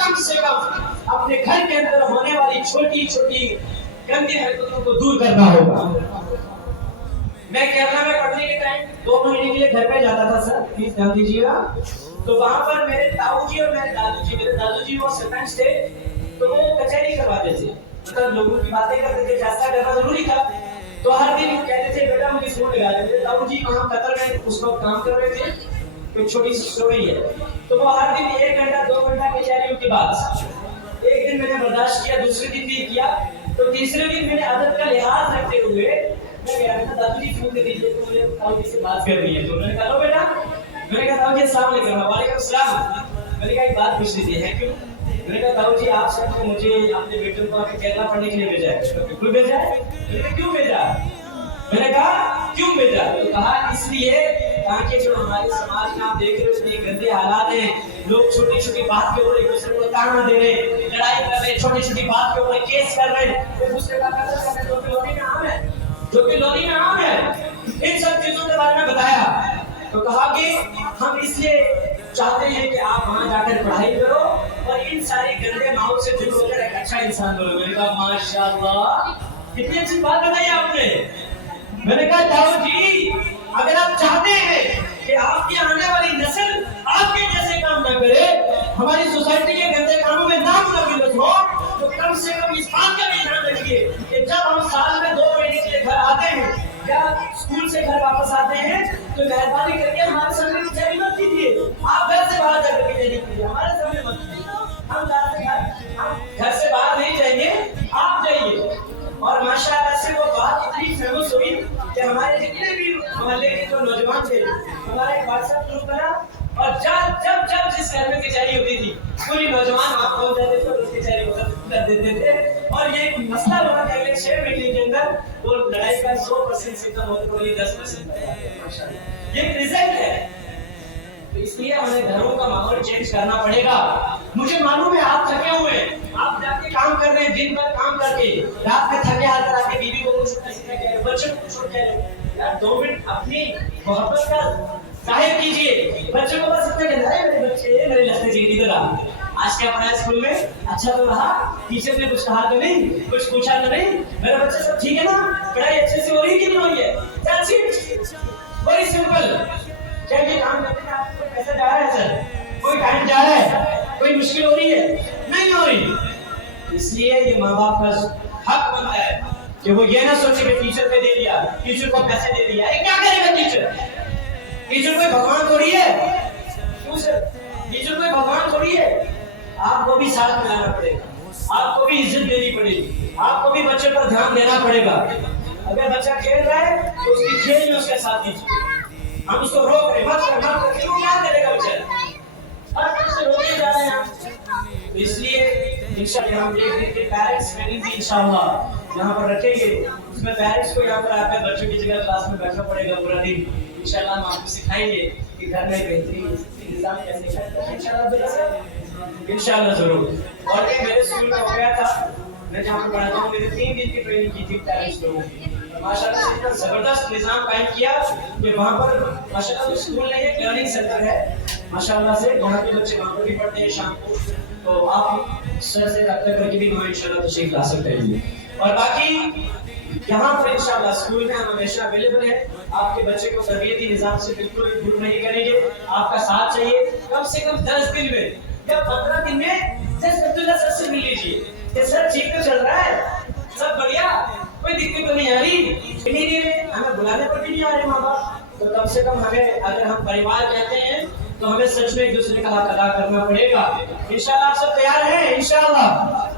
کم سے کم اپنے گھر کے اندر ہونے والی چھوٹی چھوٹی گندی حرکتوں کو دور کرنا ہوگا. میں کیرلا میں پڑھنے کے ٹائم 2 مہینے کے لیے گھر پہ جاتا تھا سر، پلیز دھیان دیجیے گا. تو وہاں پر میرے تاؤ جی اور میرے دادو جی وہ سرپنچ تھے، تو وہ کچہری کرواتے تھے، مطلب لوگوں کی باتیں کرتے تھے، فیصلہ کرنا ضروری تھا. تو ہر دن کہتے تھے بیٹا مجھے فون لگا دے. میرے تاؤ جی وہاں قطر میں اس وقت کام کر رہے تھے. ایک چھوٹی سی اسٹوری ہے. تو وہ ہر دن 1 گھنٹہ 2 گھنٹہ کچہریوں کے بعد ایک دن میں نے برداشت کیا، دوسرے دن بھی کیا، تو تیسرے دن میں نے عادت کا لحاظ رکھتے ہوئے میں کہہ رہا تھا دادو جی فون دے دیجیے، تو مجھے تاؤ جی سے بات کرنی ہے. تو انہوں نے کہا لو بیٹا. میں نے کہا تاؤ جی السلام علیکم. وعلیکم السلام. میں نے کہا ایک بات پوچھ لیجیے ہے کیوں؟ میں نے کہا تاؤ جی آپ سب کو مجھے اپنے بیٹوں کو آگے کیرلا پڑھنے کے لیے بھیجا ہے. بالکل بھیجا ہے. میں نے کہا کیوں بھیجا؟ میں نے کہا کیوں بھیجا؟ تو کہا اس لیے تاکہ جو ہمارے سماج میں آپ دیکھ رہے ہو اتنے گندے حالات ہیں، لوگ چھوٹی چھوٹی بات کے اوپر ایک دوسرے کو تانا دے رہے، لڑائی کر رہے، چھوٹی چھوٹی بات کے اوپر کیس کر رہے، ایک دوسرے کا قتل کر رہے، جو کہ لونی میں عام ہے، جو کہ لونی میں عام ہے. ان سب چیزوں کے بارے میں بتایا. تو کہا کہ ہم اس لیے چاہتے ہیں کہ آپ وہاں جا کر پڑھائی کرو اور ان سارے گندے ماحول سے دور ہو کر ایک اچھا انسان بنو. میں نے کہا ماشاءاللہ کتنی اچھی بات بتائی آپ نے. میں نے کہا تاؤ جی اگر آپ چاہتے ہیں کہ آپ کی آنے والی نسل آپ کے جیسے کام نہ کرے، ہماری سوسائٹی کے گندے کاموں میں نہ ملوث ہو، تو کم سے کم اس بات کا بھی دھیان رکھیے کہ جب ہم سال میں 2 مہینے کے لیے گھر آتے ہیں یا اسکول سے گھر واپس آتے ہیں تو مہربانی کر کے ہمارے سامنے کچہری مت کیجیے. آپ گھر سے باہر جا کر کچہری کیجیے، ہمارے سامنے مت کیجیے. ہم گھر سے باہر نہیں جائیں گے، آپ جائیے. اور ماشاءاللہ سے وہ بات اتنی فیمس ہوئی کہ ہمارے جتنے بھی محلے کے جو نوجوان تھے ہمارے واٹس ایپ گروپ بنا، اور جب جس گھر میں کچہری ہوتی تھی پوری نوجوان وہاں پہنچ جاتے تھے اور اس کچہری کو ختم کر دیتے تھے. اور یہ ایک مسئلہ بنا کہ اگلے 6 مہینے کے اندر وہ لڑائی کا 100% سے کم ہونے کو 10% ماشاءاللہ یہ ایک رزلٹ ہے. تو اس لیے ہمیں گھروں کا ماحول چینج کرنا پڑے گا. مجھے معلوم ہے آپ تھکے ہوئے ہیں، آپ جا کے کام کر رہے ہیں، دن بھر کام کر کے رات میں تھکے آ کر آپ کی بیوی کو کچھ کہہ رہے، بچوں کو کچھ کہہ رہے. یار 2 منٹ اپنی محبت کا ظاہر کیجیے. بچوں کو بس اتنا کہنا ہے میرے بچے میرے لگتے جی ادھر آ، آج کیا پڑھا اسکول میں؟ اچھا تو رہا؟ ٹیچر نے کچھ کہا تو نہیں؟ کچھ پوچھا تو نہیں؟ میرا بچہ سب ٹھیک ہے نا؟ پڑھائی اچھے سے ہو رہی ہے کہ نہیں ہو رہی ہے؟ That's it. Very simple. چاہیے کام کرتے ہیں آپ کو پیسہ جا رہا ہے سر، کوئی ٹائم جا رہا ہے، کوئی مشکل ہو رہی ہے؟ نہیں ہو رہی. اس لیے یہ ماں باپ کا حق بنتا ہے کہ وہ یہ نہ سوچے کہ ٹیچر پہ دے دیا، ٹیچر کو پیسے دے دیا. کیا کرے گا ٹیچر؟ ٹیچر کوئی بھگوان تھوڑی ہے. ٹیچر کوئی بھگوان تھوڑی ہے. آپ کو بھی ساتھ میں لانا پڑے گا، آپ کو بھی عزت دینی پڑے گی، آپ کو بھی بچے پر دھیان دینا پڑے گا. اگر بچہ کھیل رہا ہے تو اس کی کھیل میں اس کے ساتھ دیجیے. ہم اس کو روک رہے مت کیوں کیا کرے گا بچہ؟ ہر طرف سے روکے جا رہے ہیں ہم. اس لیے انشاءاللہ ہم ایک دن کے پیرنٹس میٹنگ بھی انشاءاللہ یہاں پر رکھیں گے. اس میں پیرنٹس کو یہاں پر آ کر بچوں کی جگہ کلاس میں بیٹھنا پڑے گا پورا دن. انشاءاللہ ہم آپ کو سکھائیں گے کہ گھر میں بہترین نظام کیسے کرنا ہے. انشاءاللہ ضرور. اور یہ میرے اسکول میں ہو گیا تھا، میں جہاں پر پڑھاتا ہوں، میں نے 3 دن کی ٹریننگ کی تھی پیرنٹس لوگوں کی. ماشاءاللہ سے اتنا زبردست نظام قائم کیا کہ وہاں پر ماشاءاللہ اسکول نہیں ایک لرننگ سینٹر ہے ماشاءاللہ سے، وہاں کے بچے وہاں پر بھی پڑھتے ہیں شام کو. تو آپ سر سے رابطہ کر کے بھی وہاں انشاءاللہ تشریف لا سکتے ہیں. اور باقی یہاں پر انشاءاللہ اسکول میں ہم ہمیشہ اویلیبل ہیں. آپ کے بچے کو تربیتی نظام سے بالکل دور نہیں کریں گے. آپ کا ساتھ چاہیے کم سے کم 10 دن میں یا 15 دن میں. سر سے مل لیجیے کہ سر ٹھیک تو چل رہا ہے، سب بڑھیا، کوئی دقت تو نہیں آ رہی. ہمیں بلانے پر بھی نہیں آ رہے ماں باپ، تو کم سے کم ہمیں اگر ہم پریوار کہتے ہیں تو ہمیں سچ میں ایک دوسرے کا حق ادا کرنا پڑے گا. انشاءاللہ آپ سب تیار ہیں؟ انشاءاللہ